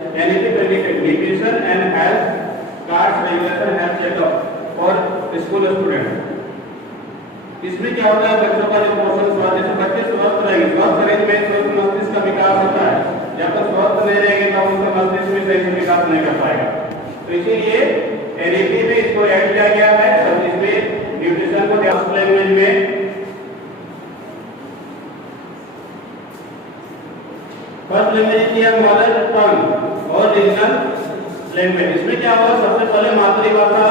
NEP predicted nutrition and health cards regulation health checkup for school student। इसमें क्या होता है, बच्चों का जो पोषण स्वास्थ्य, जैसे बच्चे स्वस्थ रहेंगे, स्वस्थ शरीर में स्वस्थ मस्तिष्क का विकास होता है। जब तक स्वस्थ नहीं रहेंगे तो उनका मस्तिष्क में सही से विकास नहीं कर पाएगा। तो इसीलिए एनईपी में इसको ऐड किया गया है। और इसमें न्यूट्रिशन को फर्स्ट लैंग्वेज में किया मदर टंग और रीजनल लैंग्वेज। इसमें क्या होगा, सबसे पहले मातृभाषा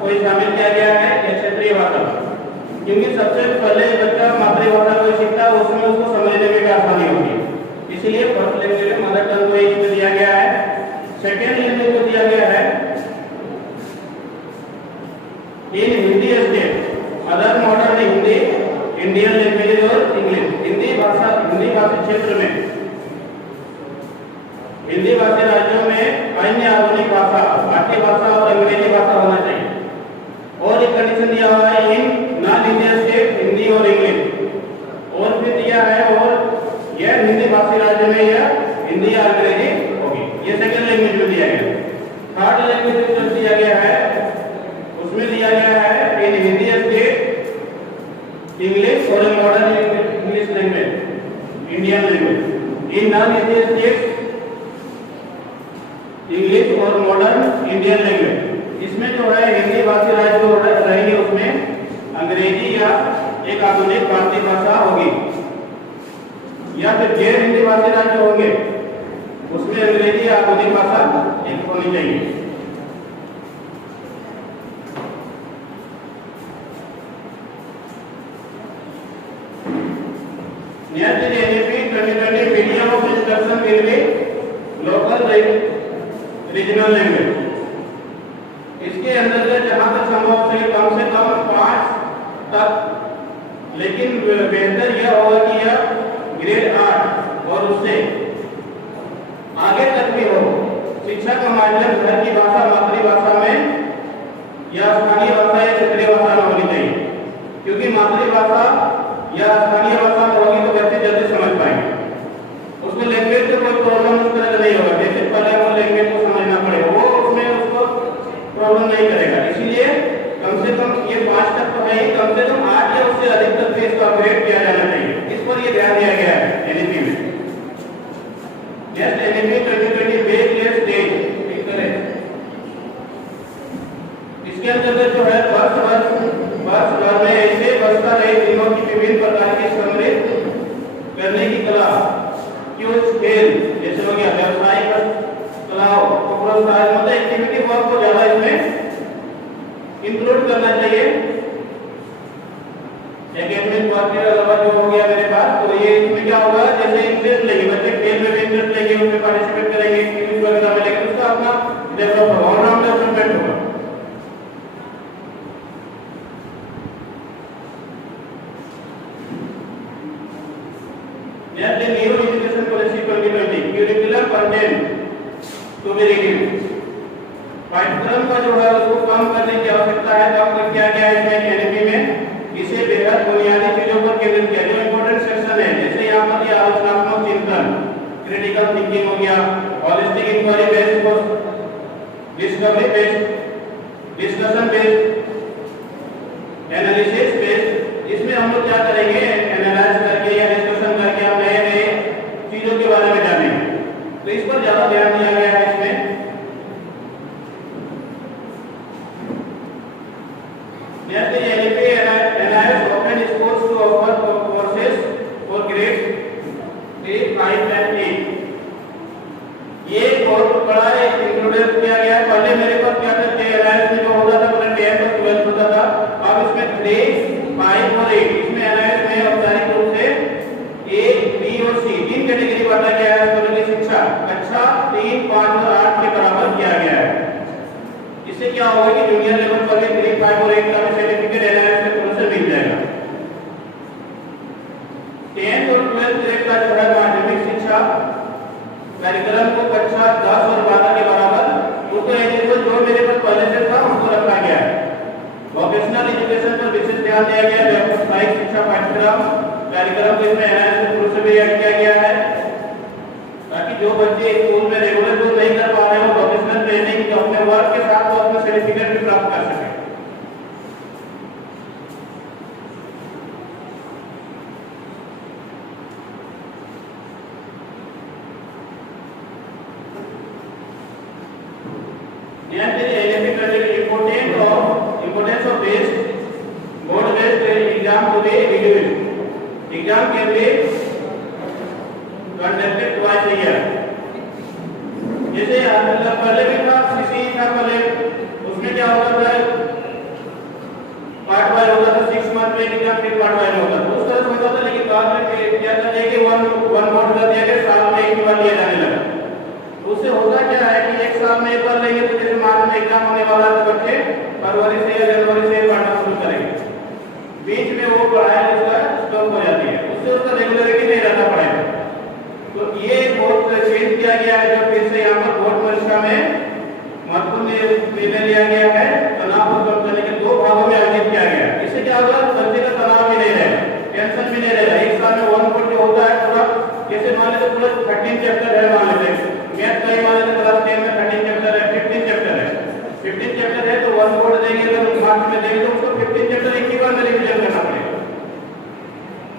को शामिल किया गया है या क्षेत्रीय भाषा, क्योंकि सबसे पहले बच्चा मातृभाषा को सीखता है, उसमें उसको समझने में आसानी होगी। इसलिए फर्स्ट लैंग्वेज में मदर टंग को इसमें दिया गया है। सेकेंड लैंग्वेज को दिया गया है in Hindi state other modern Hindi Indian language और इंग्लिश। हिंदी भाषी क्षेत्र में, हिंदी भाषी राज्यों में अन्य आधुनिक भाषा, भारतीय भाषा और अंग्रेजी भाषा होना चाहिए। और एक कंडीशन दिया हुआ है in non Indian state Hindi और इंग्लिश। और फिर दिया है और यह हिंदी भाषी राज्य में यह हिंदी या अंग्रेजी होगी। ये सेकंड लैंग्वेज में दिया गया। थर्ड लैंग्वेज जो दिया गया है उसमें दिया गया है इन हिंदी स्टेट इंग्लिश और modern English language Indian language. In non Indian state English और मॉडर्न इंडियन लैंग्वेज। इसमें जो है हिंदी भाषी राज्य जो रहेंगे उसमें अंग्रेजी या एक आधुनिक भारतीय भाषा होगी, या फिर गैर हिंदी भाषी राज्य होंगे उसमें अंग्रेजी या आधुनिक भाषा एक होनी चाहिए। Next is NEP 2020 medium of instruction will be local regional language। इसके अंतर्गत जहां तक संभव है कम से कम 5 तक, लेकिन बेहतर यह होगा कि यह ग्रेड 8 और उससे आगे तक भी हो। शिक्षा का माध्यम घर की भाषा मातृभाषा में या स्थानीय भाषा या क्षेत्रीय भाषा में होनी चाहिए, क्योंकि मातृभाषा या स्थानीय भाषा में होगी तो बच्चे जल्दी समझ पाएंगे। उसको लैंग्वेज का कोई प्रॉब्लम उस तरह का नहीं होगा, जैसे पहले वो लैंग्वेज को समझना पड़ेगा, वो उसमें उसको प्रॉब्लम नहीं करेगा। इसीलिए कम से कम ये 5 तक तो है ही, कम से कम 8 या उससे अधिक तक इसको अपग्रेड किया जाना चाहिए। इस पर ये ध्यान दिया गया है एनईपी में। Next NEP 2020 base less stage ठीक करें। इसके अंतर्गत जो है वर्ष भर में ऐसे बस्ता रहे दिनों की विभिन्न प्रकार की सम्मिलित करने की कला, क्यों खेल जैसे हो गया व्यवसायिक कलाओं को प्रोत्साहन, मतलब एक्टिविटी वर्क को ज्यादा इसमें इंक्लूड करना चाहिए। एकेडमिक वर्क के अलावा जो हो गया मेरे पास, तो ये इसमें क्या होगा, जैसे इंटरेस्ट लेंगे बच्चे, खेल में भी इंटरेस्ट लेंगे, उसमें पार्टिसिपेट करेंगे, एक्टिविटी वगैरह में लेंगे, उसका अपना डेवलप होगा, ऑलराउंड डेवलपमेंट होगा। Next is new education policy 2020 curriculum content to be reviewed। पाठ्यक्रम का जो है उसको कम करने की आवश्यकता है। तो क्या क्या है इसमें एनईपी में, इसे बेहद बुनियादी चीजों पर केंद्रित किया। जो इंपॉर्टेंट सेक्शन है जैसे यहाँ पर ये आलोचनात्मक चिंतन, क्रिटिकल थिंकिंग हो गया, holistic inquiry based, discovery based, discussion based, analysis based. इसमें हम लोग क्या करेंगे, एनालाइज करके या डिस्कशन करके हम नए नए चीजों के बारे में जानेंगे। तो इस पर ज्यादा ध्यान दिया गया है इसमें। Next is NEP NIS open schools to offer courses for grades 3, 5 and 8। ये बहुत बड़ा इंक्लूडेड किया गया है। पहले मेरे पास क्या था, NIS में जो होता था पहले 10 और 12 होता था, अब इसमें 3, 5 और 8 इसमें NIS में औपचारिक रूप से A, B और C 3 कैटेगरी बांटा गया है। स्कूल की शिक्षा कक्षा 3, 5 और 8 के बराबर किया गया है। इससे क्या होगा कि जूनियर लेवल पर भी 3, 5 और 8 का सर्टिफिकेट NIS के तरफ से मिल जाएगा। 10 और 12 ग्रेड का जो है माध्यमिक शिक्षा कार्यक्रम को कक्षा 10 और 12 के बराबर उसको एलिजिबल जो मेरे पास पहले से था उसको रखा गया है। वोकेशनल एजुकेशन पर विशेष ध्यान दिया गया है। व्यावसायिक शिक्षा पाठ्यक्रम कार्यक्रम को इसमें NIS के तरफ से भी ऐड किया गया है, ताकि जो बच्चे स्कूल में रेगुलर जो नहीं Next is NAP importance of board based exam to the individual. Exam can be conducted twice a year. जैसे पहले भी था सीसी था पहले, उसमें क्या होता था पार्ट वाइज होता था, 6 मंथ में एग्जाम फिर पार्ट वाइज होता था, उस तरह से होता था। लेकिन बाद में क्या था कि वन बोर्ड कर दिया गया, साल में एक बार लिया जाने लगा। तो उससे होता क्या है कि एक साल में एक बार लेंगे तो जैसे मार्च में एग्जाम होने वाला है तो बच्चे फरवरी से या जनवरी से पढ़ना शुरू करेंगे, बीच में वो पढ़ाई उसका स्टॉप हो जाती है, उससे उसका रेगुलरिटी नहीं रहता पढ़ाई में। तो ये बहुत चेंज किया गया है, जो फिर से यहाँ पर बोर्ड परीक्षा में महत्वपूर्ण निर्णय लिया गया है। तनाव को कम करने के 2 भागों में आयोजित किया गया है। इससे क्या होगा, बच्चे का तनाव भी नहीं रहेगा, टेंशन भी नहीं रहेगा। एक साल में 1 बोर्ड जो होता है पूरा, जैसे मान लेते पूरा 13 चैप्टर है, मान लेते मैथ का ही मान लेते क्लास 10 में 13 चैप्टर है, 15 चैप्टर है, 15 चैप्टर है तो 1 बोर्ड देंगे, अगर मार्च में देंगे तो उसको 15 चैप्टर एक ही बार में रिवीजन करना पड़ेगा।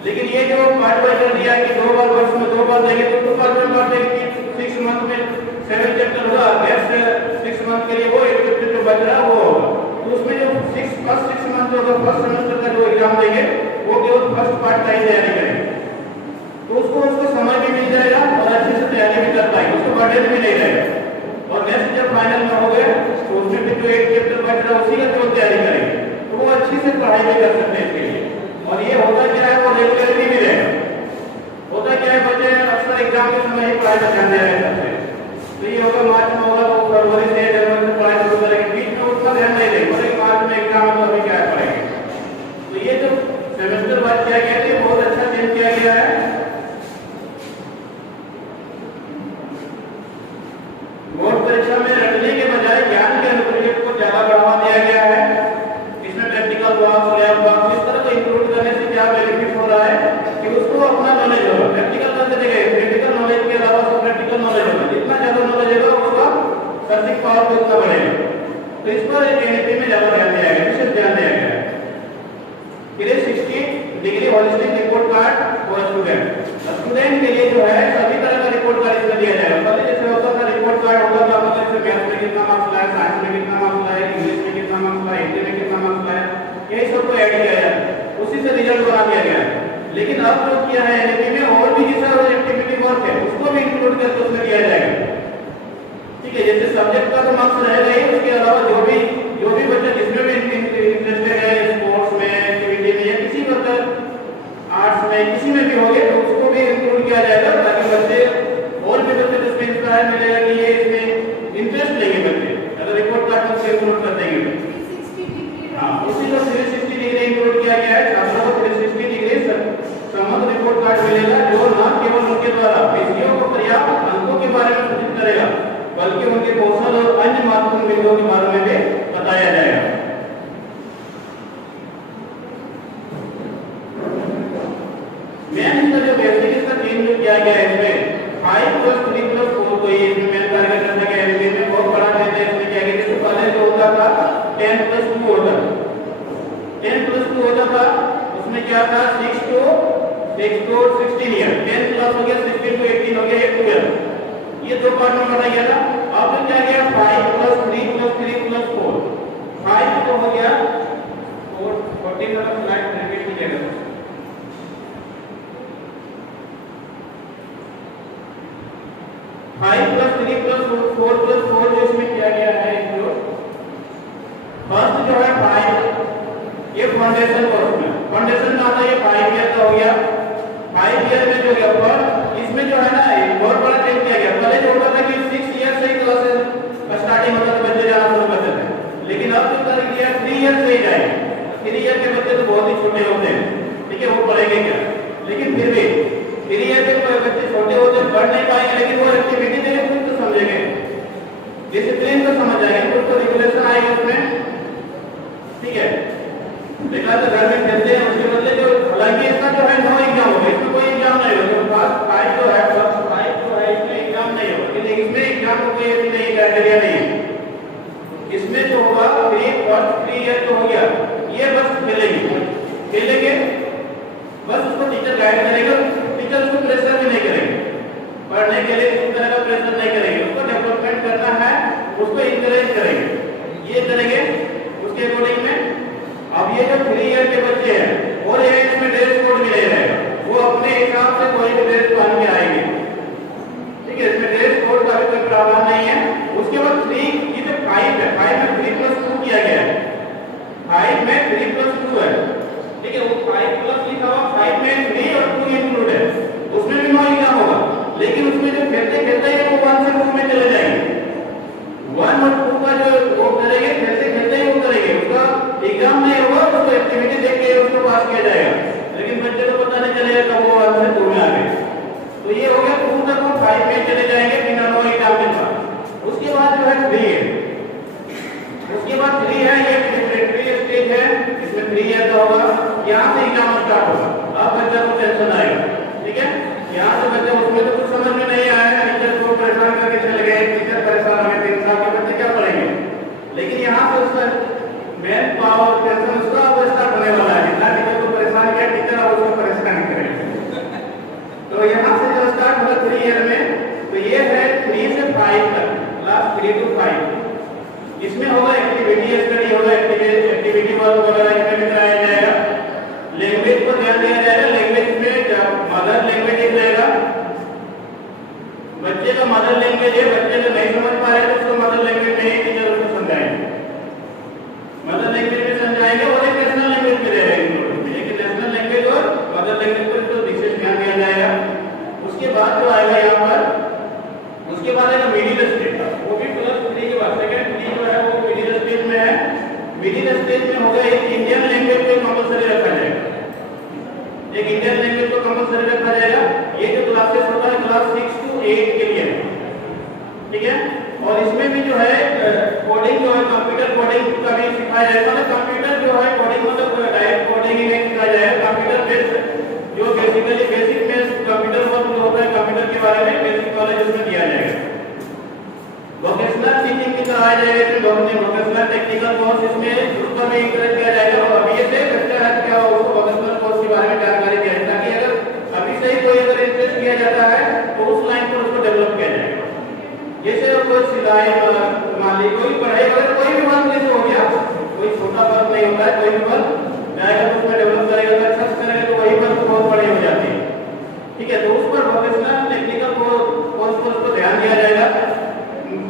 लेकिन ये जो पार्ट वाइज कर दिया कि 2 बार वर्ष में 2 बार देंगे तो 2 बार में बांट देंगे कि 6 मंथ में 7 चैप्टर होगा, नेक्स्ट 6 मंथ के लिए वो एक चैप्टर जो बच रहा है वो होगा। तो उसमें जो फर्स्ट 6 मंथ होगा, फर्स्ट सेमेस्टर का जो एग्जाम देंगे वो केवल फर्स्ट पार्ट का ही तैयारी करेंगे, तो उसको समय भी मिल जाएगा और अच्छे से तैयारी भी कर पाएंगे, उसको बर्डन भी नहीं रहेगा। और नेक्स्ट जब फाइनल में हो गए तो उसमें फिर जो एक चैप्टर बच रहा है उसी का केवल तैयारी करेंगे, तो वो अच्छी से पढ़ाई भी कर सकते हैं इसके लिए। और ये होता क्या है, वो रेगुलरिटी भी रहेगा। होता क्या है, बच्चे अक्सर एग्जाम के समय ही पढ़ाई पर ध्यान दे रहे हैं, तो ये होगा मार्च में होगा तो फरवरी से जनवरी से पढ़ाई शुरू करेंगे, बीच में उतना ध्यान नहीं देंगे, बोले मार्च में एग्जाम है तो अभी क्या पढ़ेंगे। तो ये जो सेमेस्टर वाइज किया गया है बहुत अच्छा चेंज किया गया है। बोर्ड परीक्षा में रटने के बजाय ज्ञान के अनुप्रयोग को ज्यादा बढ़ावा दिया गया है। इसमें प्रैक्टिकल ब्लॉक्स, लैब ब्लॉक्स इस तरह को इंक्लूड करने से क्या बेनिफिट हो रहा है कि उसको अपना नॉलेज होगा। प्रैक्टिकल करते जगह प्रैक्टिकल नॉलेज के अलावा सब प्रैक्टिकल नॉलेज होगा, जितना ज्यादा नॉलेज होगा उसका सर्चिंग पावर भी उतना बढ़ेगा। तो इस पर एनएपी में ज्यादा ध्यान दिया गया, विशेष ध्यान दिया गया है। 360 degree holistic report card for student. Student के लिए जो है सभी तरह का रिपोर्ट कार्ड इसमें दिया जाएगा। पहले जैसे होता था रिपोर्ट कार्ड होता था, मतलब जैसे मैथ में कितना मार्क्स लाया, साइंस में कितना मार्क्स लाया, इंग्लिश में कितना मार्क्स लाया, हिंदी में कितना मार्क्स लाया, यही सबको ऐड किया जाए, उसी से रिजल्ट बना दिया गया है। लेकिन अब जो किया है एनएपी में और भी जैसा एक्टिविटी वर्क है उसको भी इंक्लूड करके उसमें दिया जाएगा। ठीक है, जैसे सब्जेक्ट का तो मार्क्स रहेगा ही, उसके अलावा जो भी बच्चा जिसमें भी इंटरेस्टेड है, स्पोर्ट्स में, एक्टिविटी में या किसी प्रकार आर्ट्स में किसी में भी हो गए तो उसको भी इंक्लूड किया जाएगा, ताकि बच्चे और भी बच्चे जिसमें इंस्पायर मिलेगा कि ये इसमें इंटरेस्ट लेंगे बच्चे, अगर रिपोर्ट कार्ड में उसको इंक्लूड कर देंगे। हाँ, उसी को 360 डिग्री इंक्लूड किया गया है। छात्रों को 360 डिग्री समग्र रिपोर्ट कार्ड मिलेगा, जो न केवल उनके द्वारा विषयों को पर्याप्त अंकों के बारे में सूचित करेगा, बल्कि उनके कौशल और अन्य महत्वपूर्ण बिंदुओं के बारे में भी बताया जाएगा। मेन इसका जो बेसिक इसका चेंज जो किया गया है इसमें 5+3+4 को ये इसमें मेन टारगेट रखा गया है। इसमें बहुत बड़ा चेंज है इसमें क्या गया, जैसे पहले जो होता था 10+2 होता था, 10+2 होता था, उसमें क्या था 6 to 16 ईयर, 10 प्लस हो गया 16 to 18 हो गया 12, ये 2 पार्ट में बना गया था। अब तो क्या गया 5+3+3+4, 5 तो हो गया 14 का स्लाइड रिपीट कीजिएगा। 5+3+4+4 जो इसमें किया गया है, जो फर्स्ट जो है 5, ये फाउंडेशन कोर्स में, फाउंडेशन का आता है, ये 5 ईयर का हो गया। 5 ईयर में जो गया पर इसमें जो है ना एक बहुत बड़ा चेंज किया गया। पहले जो होता था कि 6 ईयर से ही क्लासेस स्टार्टिंग होता था, बच्चे जाना शुरू करते थे, लेकिन अब जो कर दिया 3 ईयर से ही जाएंगे। 3 ईयर के बच्चे तो बहुत ही छोटे होते हैं, ठीक है, वो पढ़ेंगे क्या, लेकिन फिर भी 3 ईयर के बच्चे छोटे होते हैं, पढ़ नहीं पाएंगे, लेकिन वो एक्टिविटी देंगे कुछ तो समझेंगे, डिसिप्लिन तो समझ आएंगे, कुछ तो रेगुलेशन आएगा उसमें, ठीक है। देखा तो घर में खेलते हैं, उसके बदले जो हालांकि इसका जो है 9 एग्जाम होगा, इसमें कोई एग्जाम नहीं होगा, जो फर्स्ट 5 जो है इसमें एग्जाम नहीं होगा, लेकिन इसमें एग्जाम को कोई नहीं क्राइटेरिया नहीं है। इसमें जो होगा फर्स्ट 3 ईयर तो हो गया, ये बस खेलेंगे बस, उसको टीचर गाइड करेगा, टीचर उसको प्रेशर भी नहीं करेंगे, पढ़ने के लिए किसी तरह का प्रेशर नहीं करेंगे, उसको डेवलपमेंट करना है, उसको इंकरेज करेंगे। है 3 है। उसके बाद 3 है, ये प्रिपरेटरी स्टेज है, इसमें 3 ईयर का होगा। यहाँ से एग्जाम स्टार्ट होगा। अब बच्चा को टेंशन आएगा, ठीक है। यहाँ से बच्चा, उसमें तो कुछ समझ में नहीं आया, टीचर को परेशान करके चले गए, टीचर परेशान हो गए, 3 साल के बच्चे क्या पढ़ेंगे। लेकिन यहाँ से उसका मेन पावर टेंशन उसका अब स्टार्ट होने वाला है। जितना टीचर को परेशान किया, टीचर अब उसको परेशान करेगा। तो यहाँ से जो स्टार्ट होगा 3 ईयर में, तो ये है 3 से 5 तक, क्लास 3 to 5। इसमें होगा एक्टिविटी स्टडी होगा, एक्टिविटी वर्क वगैरह इसमें भी कराया जाएगा। लैंग्वेज पर ध्यान दिया जाएगा। लैंग्वेज में मदर लैंग्वेज एक रहेगा, बच्चे का मदर लैंग्वेज है। बच्चे जो नहीं समझ पा रहे तो उसको मदर लैंग्वेज में ही टीचर उसको समझाएंगे, मदर लैंग्वेज में समझाएंगे। और एक नेशनल लैंग्वेज में रहेगा, एक नेशनल लैंग्वेज और मदर लैंग्वेज पर तो विशेष ध्यान दिया जाएगा। उसके बाद जो आएगा यहाँ पर, उसके बाद आएगा मिडिल स्टेज, वो भी प्लस 3 के बाद सेकंड 3 जो है वो मिडिल स्टेज में है। मिडिल स्टेज में होगा एक इंडियन लैंग्वेज को कंपलसरी रखा जाएगा, एक इंडियन लैंग्वेज को कंपलसरी रखा जाएगा। ये जो क्लासेस होता है क्लास 6 to 8 के लिए, ठीक है। और इसमें भी जो है कोडिंग जो है, कंप्यूटर कोडिंग का भी सिखाया जाएगा। मतलब कंप्यूटर जो है कोडिंग मतलब डायरेक्ट कोडिंग ही नहीं सिखाया जाएगा। कंप्यूटर बेस्ड जो बेसिकली बेसिक में कंप्यूटर वर्क जो होता है, कंप्यूटर के बारे में बेसिक नॉलेज उसमें दिया जाएगा। वोकेशनल टीचिंग भी कराया जाएगा, इसमें वोकेशनल टेक्निकल कोर्स इसमें ग्रुप में इंकरेज किया जाएगा। और अभी से बच्चा है क्या हो, उसको वोकेशनल कोर्स के बारे में जानकारी दिया जाए, ताकि अगर अभी से ही कोई अगर इंटरेस्ट किया जाता है तो उस लाइन पर उसको डेवलप किया जाएगा। जैसे कोई सिलाई माली कोई पढ़ाई अगर कोई भी वर्क जैसे हो गया, कोई छोटा वर्क नहीं होता है, कोई भी वर्क जाएगा तो उसमें डेवलप करेगा, तो अच्छा से करेगा तो वही वर्क बहुत बड़ी हो जाती है, ठीक है। तो उस पर वोकेशनल टेक्निकल कोर्स पर उसको ध्यान दिया जाएगा।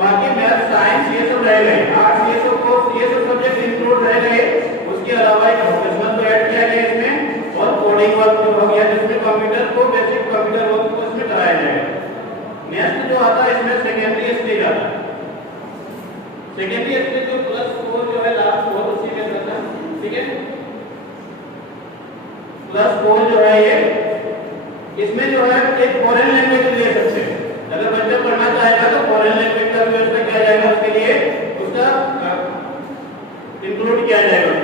बाकी मैथ साइंस ये सब रह गए, आर्ट्स ये सब कोर्स ये सब सब्जेक्ट इंक्लूड रह गए। उसके अलावा एक वोकेशनल को ऐड किया गया इसमें, और कोडिंग वर्क जो हो गया जिसमें कंप्यूटर को बेसिक कंप्यूटर वर्क को इसमें कराया जाएगा। नेक्स्ट जो आता है इसमें सेकेंडरी स्टेज आता है। सेकेंडरी स्टेज जो +4 जो है लास्ट 4 उसी में रहता है, ठीक है। +4 जो है ये, इसमें जो है एक फॉरेन लैंग्वेज ले सकते हैं। अगर बच्चा पढ़ना चाहेगा तो फॉरेन लैंग्वेज का व्यवस्था किया जाएगा, उसके लिए उसका इंक्लूड किया जाएगा।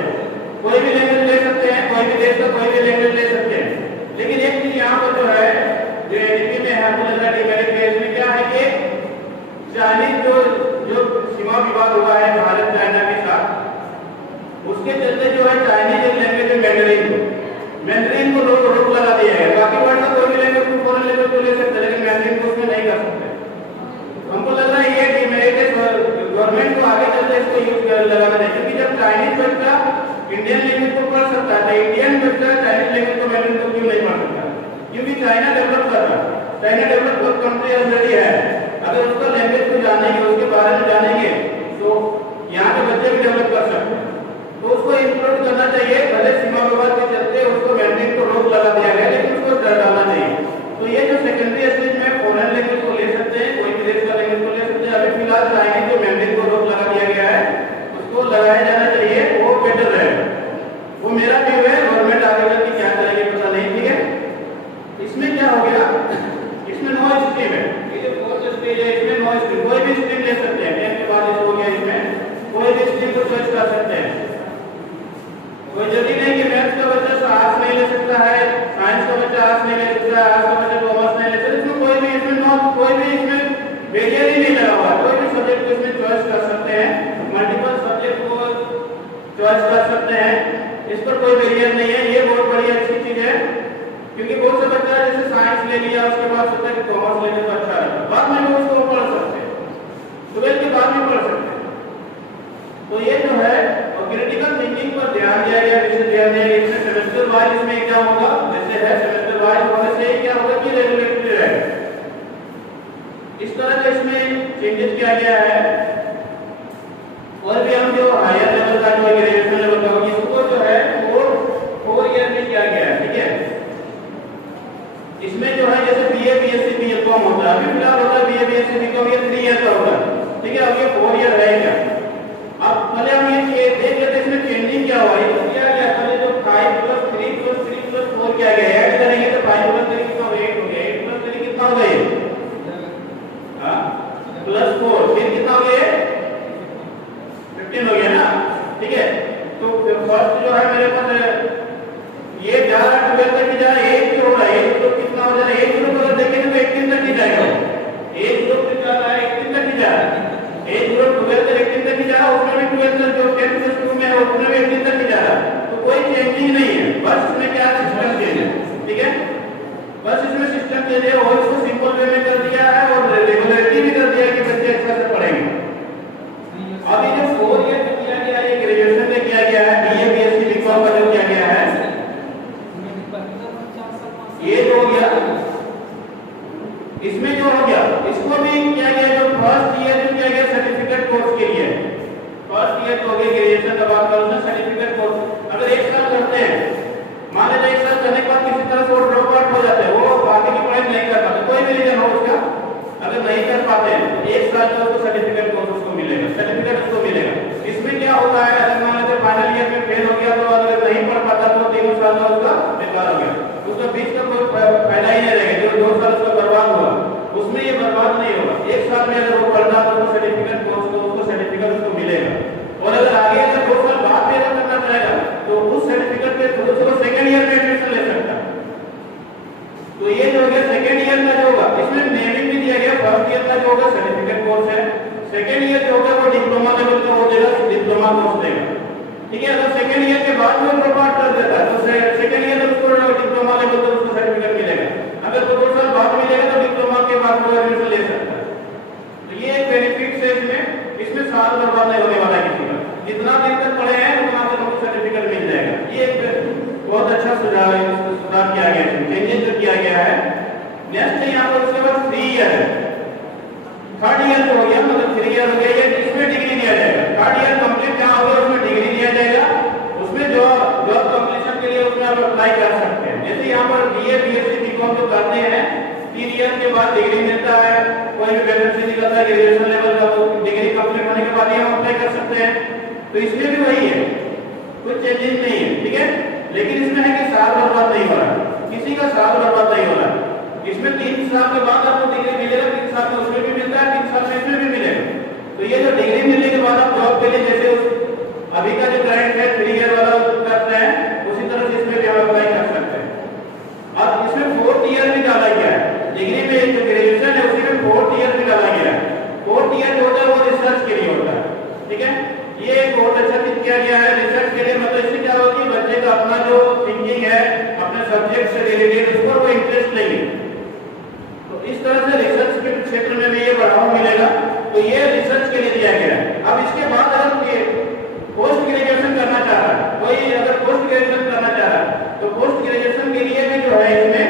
कोई भी लैंग्वेज ले सकते हैं, कोई भी देश का कोई भी लैंग्वेज ले सकते हैं। लेकिन एक चीज यहाँ पर जो है, जो एनईपी में है, मुझे लगा डिमेरिट केस में क्या है कि चाइनीज जो सीमा विवाद हुआ है भारत चाइना के साथ, उसके चलते जो है चाइनीज लैंग्वेज में मैंड्रीन को रोक लगा दिया है। बाकी वर्ड का कोई भी लैंग्वेज को फॉरेन लैंग्वेज को ले सकते हैं, लेकिन मैंड्रीन को उसमें नहीं कर सकते। हमको लग रहा है ये डिमेरिट है, गवर्नमेंट को आगे चलते इसको यूज लगाना है, क्योंकि जब चाइनीज बच्चा इंडियन लैंग्वेज को पढ़ सकता है तो इंडियन बच्चा चाइनीज लैंग्वेज को मैंड्रीन को क्यों नहीं पढ़ सकता? क्योंकि चाइना डेवलप कर रहा है, चाइना डेवलप कंट्री ऑलरेडी है। अगर उसका लैंग्वेज को जानेंगे, उसके बारे में जानेंगे, तो यहाँ के बच्चे भी डेवलप कर सकते हैं। तो उसको इंक्लूड करना चाहिए। भले सीमा विवाद के चलते उसको मैंड्रीन को रोक लगा दिया गया, लेकिन उसको डालना चाहिए। तो ये जो सेकेंडरी स्टेज में फॉरेन लैंग्वेज को ले सकते हैं, कोई भी देश का लैंग्वेज को ले सकते हैं। अभी फिलहाल चाइनीज जो मैंड्रीन को रोक लगा दिया गया है उसको लगाया जाना चाहिए, वो बेटर रहेगा। वो मेरा व्यू है, गवर्नमेंट आगे चल के क्या करेगी पता नहीं, ठीक है। इसमें क्या हो गया, इसमें 9 स्ट्रीम है। ये जो 4th स्टेज है इसमें 9 स्ट्रीम, कोई भी स्ट्रीम ले सकते हैं। 10 के बाद हो गया, इसमें कोई भी स्ट्रीम को चॉइस कर सकते हैं। कोई जरूरी नहीं कि मैथ्स का बच्चा आर्ट्स नहीं ले सकता है, साइंस का बच्चा आर्ट्स नहीं ले सकता है, आर्ट्स का बच्चा कॉमर्स नहीं ले सकता। इसमें कोई भी इसमें बैरियर ही नहीं लगा हुआ। कोई भी सब्जेक्ट को इसमें चॉइस कर सकते हैं, मल्टीपल सब्जेक्ट को चॉइस कर सकते हैं, इस पर कोई बैरियर नहीं है। ये बहुत बड़ी अच्छी चीज है, क्योंकि बहुत से बच्चा जैसे साइंस ले लिया, उसके बाद सोचता है कि कॉमर्स लेने तो अच्छा है, बाद में वो उसको पढ़ सकते हैं, 12th के बाद भी पढ़ सकते हैं। तो ये जो है क्रिटिकल थिंकिंग पर ध्यान दिया गया, विशेष ध्यान दिया गया। इसमें सेमेस्टर वाइज इसमें एग्जाम होगा, जैसे है सेमेस्टर वाइज होने से क्या होगा कि रेगुलेटरी रहेगा। इस तरह से इसमें चेंजेस किया गया है। और भी हम जो हायर लेवल का जो ग्रेजुएशन लेवल का होगी, इसको जो है 4 ईयर में किया गया है, ठीक है। इसमें जो है जैसे बीए बीएससी बीकॉम होता है, अभी फिलहाल होता है बीए बीएससी बीकॉम, ये 3 ईयर का होगा, ठीक है। अब ये 4 ईयर रहेगा। अब पहले हम ये देख लेते हैं इसमें चेंजिंग क्या हुआ है। तो क्या गया, पहले जो 5 + 3 + 3 + 4 क्या गया, ऐड करेंगे तो 5 + 3 कितना हो गया, 8 हो गया। 8 + 3 कितना हो गया, +4, फिर कितना हो गया 15 हो गया ना, ठीक है। तो फर्स्ट जो है मेरे पास ये जा रहा है 12 तक ही जा रहा है, एक हो रहा है, एक तो कितना हो जा रहा है, एक ग्रुप अगर देखें तो 18 तक ही जाएगा, एक ग्रुप जा रहा है 18 तक ही जा रहा है, एक ग्रुप 12 तक 18 तक ही जा रहा है, उसमें भी 12 तक जो 10 प्लस 2 में है उसमें भी 18 तक ही जा रहा है। तो कोई चेंजिंग नहीं है, बस इसमें क्या सिस्टम चेंज है, ठीक है, बस इसमें सिस्टम चेंज है और इसको सिंपल वे में कर दिया है और रेगुलरिटी भी कर दिया है कि बच्चे अच्छा से पढ़ेंगे। अभी जो 4 ईयर में किया गया है, ग्रेजुएशन में किया गया है, बीए बीएससी बीकॉम का जो किया गया है, ये जो हो गया, इसमें जो हो गया इसको भी किया गया, जो फर्स्ट ईयर में किया गया सर्टिफिकेट कोर्स के लिए, फर्स्ट ईयर हो गया ग्रेजुएशन का बात करूं ना, सर्टिफिकेट कोर्स अगर एक साल करते हैं, मान लीजिए एक साल करने के बाद किसी तरह से वो ड्रॉप आउट हो जाते हैं, वो आगे की पढ़ाई नहीं कर पाते, कोई भी रीजन हो उसका, अगर नहीं कर पाते हैं तो एक साल का उसको सर्टिफिकेट कोर्स उसको मिलेगा, सर्टिफिकेट उसको मिलेगा। इसमें क्या होता है, अगर मान लीजिए फाइनल ईयर में फेल हो गया तो अगर नहीं पढ़ पाता तो 3 साल का उसका बेकार हो गया, उसका बीच का कोई फायदा ही नहीं रहेगा, जो 2 साल उसका बर्बाद हुआ उसमें ये बर्बाद नहीं होगा। एक साल में अगर वो पढ़ता तो उसको सर्टिफिकेट कोर्स को उसको सर्टिफिकेट उसको मिलेगा, और अगर आगे अगर 2 साल बाद में अगर करना चाहेगा तो उस सर्टिफिकेट के थ्रू से वो सेकंड ईयर में एडमिशन ले सकता है। तो ये जो हो गया सेकंड ईयर का जो होगा, इसमें नेमिंग भी दिया गया, फर्स्ट ईयर का जो होगा सर्टिफिकेट कोर्स है, सेकंड ईयर जो होगा वो डिप्लोमा लेवल का हो जाएगा, डिप्लोमा कोर्स देगा, ठीक है। अगर सेकंड ईयर के बाद वो ड्रॉप आउट कर देता है तो सेकंड ईयर में उसको डिप्लोमा लेवल का उसको सर्टिफिकेट मिलेगा, अगर 2 साल बाद मिलेगा तो डिप्लोमा के बाद वो एडमिशन ले सकता है। तो ये एक बेनिफिट है इसमें साल बर्बाद नहीं होने वाला है किसी का, जितना दिन तक पढ़े हैं उतना दिन हमको सर्टिफिकेट मिल जाएगा। ये बहुत अच्छा सुधार किया गया है, चेंजेस जो किया गया है। नेक्स्ट है यहाँ पर उसके बाद 3 ईयर है, थर्ड ईयर हो गया, मतलब 3 ईयर हो गया, ये इसमें डिग्री दिया जाएगा, थर्ड ईयर कंप्लीट जहाँ हो गया उसमें डिग्री दिया जाएगा, उसमें जॉब कंप्लीशन के लिए उसमें आप अप्लाई कर सकते हैं। जैसे यहाँ पर बीए बीएससी बीकॉम जो करते हैं 3 ईयर के बाद डिग्री मिलता है, कोई भी वैकेंसी निकलता है ग्रेजुएशन लेवल का, वो डिग्री कंप्लीट होने के बाद ही हम अप्लाई कर सकते हैं। तो इसमें भी वही है, कुछ चेंजेस नहीं है, ठीक है, लेकिन इसमें है कि साल बर्बाद नहीं हो रहा, किसी का साल बर्बाद नहीं हो रहा। इसमें 3 साल के बाद आपको डिग्री मिलेगा, 3 साल में उसमें भी मिलता है, 3 साल में इसमें भी मिलेगा। तो ये जो डिग्री मिलने के बाद आप जॉब के लिए जैसे अभी का जो करंट है 3 ईयर वाला करते हैं, उसी तरह से इसमें भी हम अप्लाई कर सकते हैं। अब इसमें 4th ईयर भी डाला गया है, डिग्री में जो ग्रेजुएशन है उसी में 4th ईयर भी डाला गया है। 4th ईयर जो होता है वो रिसर्च के लिए होता है, ठीक है, ये एक बहुत अच्छा चीज किया गया है रिसर्च के लिए। मतलब इससे क्या होगा कि बच्चे का अपना जो थिंकिंग है अपने सब्जेक्ट से रिलेटेड उस पर वो इंटरेस्ट लेंगे, तो इस तरह से रिसर्च के क्षेत्र में भी ये बढ़ावा मिलेगा। तो ये रिसर्च के लिए दिया गया है। अब इसके बाद अगर पोस्ट ग्रेजुएशन करना चाह रहा है, कोई अगर पोस्ट ग्रेजुएशन करना चाह रहा है तो पोस्ट ग्रेजुएशन के लिए भी जो है इसमें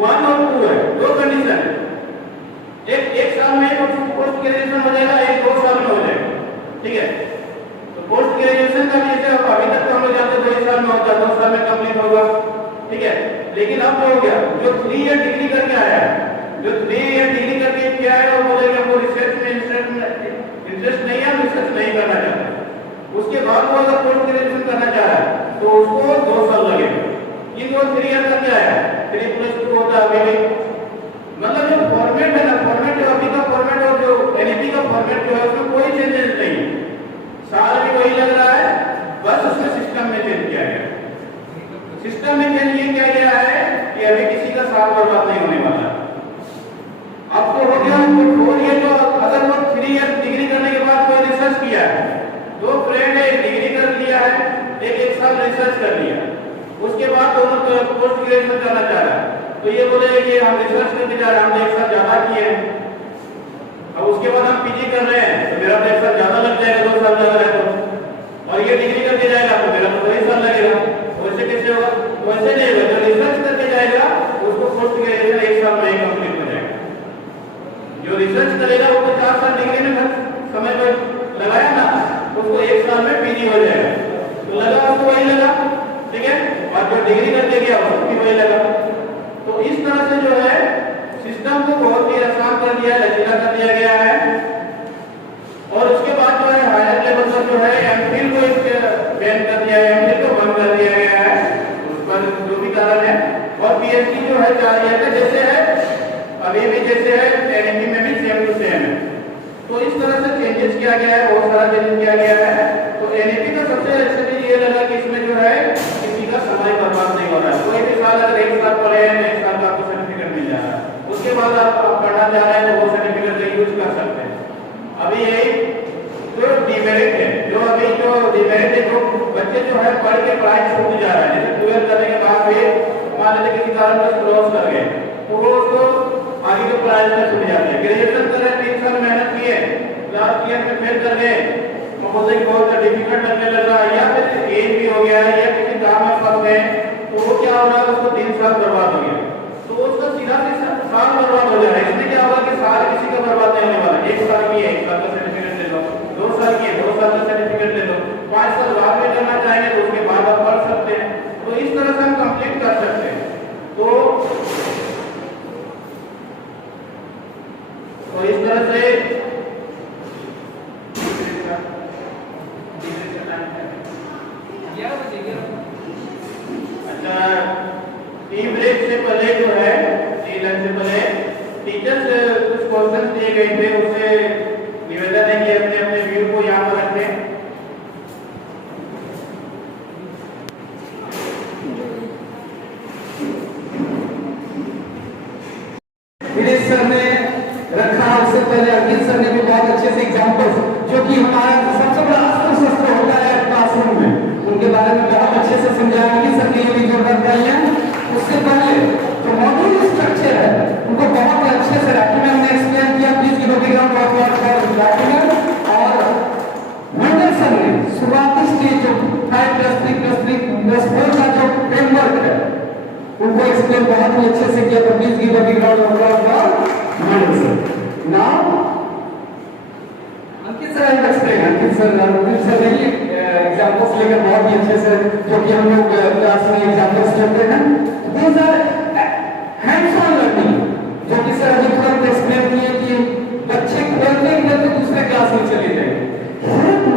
1 और 2 है, 2 कंडीशन है, एक साल में पोस्ट ग्रेजुएशन हो जाएगा, एक 2 साल में हो जाएगा, ठीक है। तो पोस्ट ग्रेजुएशन का जैसे अभी तक तो हम लोग जानते 2 साल में होता है, 2 साल में कंप्लीट होगा, ठीक है, लेकिन अब जो हो गया जो 3 ईयर डिग्री करके आया है, जो 3 ईयर डिग्री करके क्या है वो बोलेगा वो रिसर्च में इंटरेस्ट नहीं है, रिसर्च नहीं करना चाहता, उसके बाद वो अगर पोस्ट ग्रेजुएशन करना चाह रहा है तो उसको 2 साल लगेगा। ये वो 3 ईयर करके आया है, 3 + 2 होता है अभी भी। मतलब जो फॉर्मेट है ना, फॉर्मेट जो अभी का फॉर्मेट और जो एनईपी का फॉर्मेट जो है उसमें कोई चेंजेस नहीं है, साल भी वही लग रहा है, बस उसमें सिस्टम में चेंज किया गया है। सिस्टम में चेंज ये किया गया है कि अभी किसी का साल बर्बाद नहीं होने वाला। अब तो हो गया 4 ईयर, जो अगर वो 3 ईयर डिग्री करने के बाद कोई रिसर्च किया है, 2 फ्रेंड है डिग्री कर लिया है, एक साल रिसर्च कर लिया, उसके बाद दोनों पोस्ट ग्रेजुएशन करना चाह रहा है, तो ये बोले कि हम रिसर्च करके जा रहे हैं, हमने 1 साल ज्यादा किए हैं, अब उसके बाद हम पीजी कर रहे हैं तो मेरा तो 1 साल ज्यादा लग जाएगा, 2 साल लग रहा है तो, और ये डिग्री करके जाएगा तो मेरा तो 2 साल लगेगा, वैसे कैसे होगा? वैसे नहीं होगा, जो रिसर्च करके जाएगा उसको पोस्ट ग्रेजुएशन 1 साल में ही कंप्लीट हो जाएगा। जो रिसर्च करेगा वो तो 4 साल डिग्री में समय पर लगाया ना, उसको 1 साल में पीजी हो जाएगा, तो लगा उसको वही लगा, ठीक है, और जो डिग्री करके गया उसको भी वही लगा। तो इस तरह से जो है सिस्टम को बहुत ही आसान कर दिया, लचीला कर दिया गया है। और उसके बाद जो है हायर लेवल पर जो है एमफिल को बैन कर दिया है, एमफिल को बंद कर दिया गया है, उस पर जो भी कारण है। और पीएचडी जो है 4 ईयर का जैसे है अभी भी जैसे है, एनईपी में भी सेम टू सेम है। तो इस तरह से चेंजेस किया गया है, बहुत सारा चेंजेस किया गया है। एनईपी का सबसे अच्छा चीज ये लगा कि इसमें जो है किसी का समय बर्बाद नहीं हो रहा है। कोई भी साल अगर एक साल पढ़े हैं, एक साल का आपको सर्टिफिकेट मिल जा रहा है, उसके बाद आप पढ़ना चाह रहे हैं तो वो सर्टिफिकेट का यूज कर सकते हैं। अभी यही जो डिमेरिट है, जो डिमेरिट है, जो बच्चे जो है पढ़ के पढ़ाई छूट जा रहा है, जैसे 12 करने के बाद फिर मान लीजिए किसी कारण से क्रॉस कर गए तो वो उसको आगे के पढ़ाई से छूट जाते हैं। ग्रेजुएशन कर रहे हैं, 3 साल मेहनत किए, लास्ट ईयर में फेल कर गए, मुझे बहुत डिफिकल्ट लगने लगा, या फिर एज भी हो गया है या किसी काम में फंस गए, तो वो क्या हो रहा है, उसको 3 साल बर्बाद हो गया, तो उसका सीधा साल बर्बाद हो जाएगा। इसमें क्या होगा कि साल किसी का बर्बाद नहीं होने वाला। 1 साल की है, 1 साल का सर्टिफिकेट ले लो, 2 साल की है, 2 साल का सर्टिफिकेट ले लो, 5 साल बाद में करना चाहेंगे तो उसके बाद आप पढ़ सकते हैं। तो इस तरह से हम कंप्लीट कर सकते हैं। तो इस तरह से अच्छा, टी ब्रेक से पहले जो है, टी लंच से पहले टीचर्स कुछ क्वेश्चन दिए गए थे, उससे निवेदन है कि अपने अपने व्यू को यहाँ पर रखें। विदेश सर ने रखा, उससे पहले अखिल सर ने भी बहुत अच्छे से एग्जाम्पल्स, जो कि हमारा सबसे बड़ा अस्त्र शस्त्र होता है क्लासरूम में, उनके बारे में बहुत अच्छे से समझाया। अखिल सर ने ये भी जोर दिया है। उससे पहले जो मॉड्यूल स्ट्रक्चर है उनको बहुत अच्छे से डॉक्यूमेंट ने एक्सप्लेन किया। Please give a big round of applause for document. और मंडल सर ने शुरुआती स्टेज जो 5+3+3+4 का जो फ्रेमवर्क है उनको एक्सप्लेन बहुत ही अच्छे से किया। तो please give a big round of applause for Mandal sir. Now Ankit sir ने एक्सप्लेन, अंकित सर ने एग्जांपल्स लेकर बहुत ही अच्छे से, जो कि हम लोग क्लास में एग्जांपल्स लेते हैं, these are hands on learning, जो कि सर अभी तुरंत एक्सप्लेन किए कि बच्चे खेलते खेलते दूसरे क्लास में चले जाएंगे।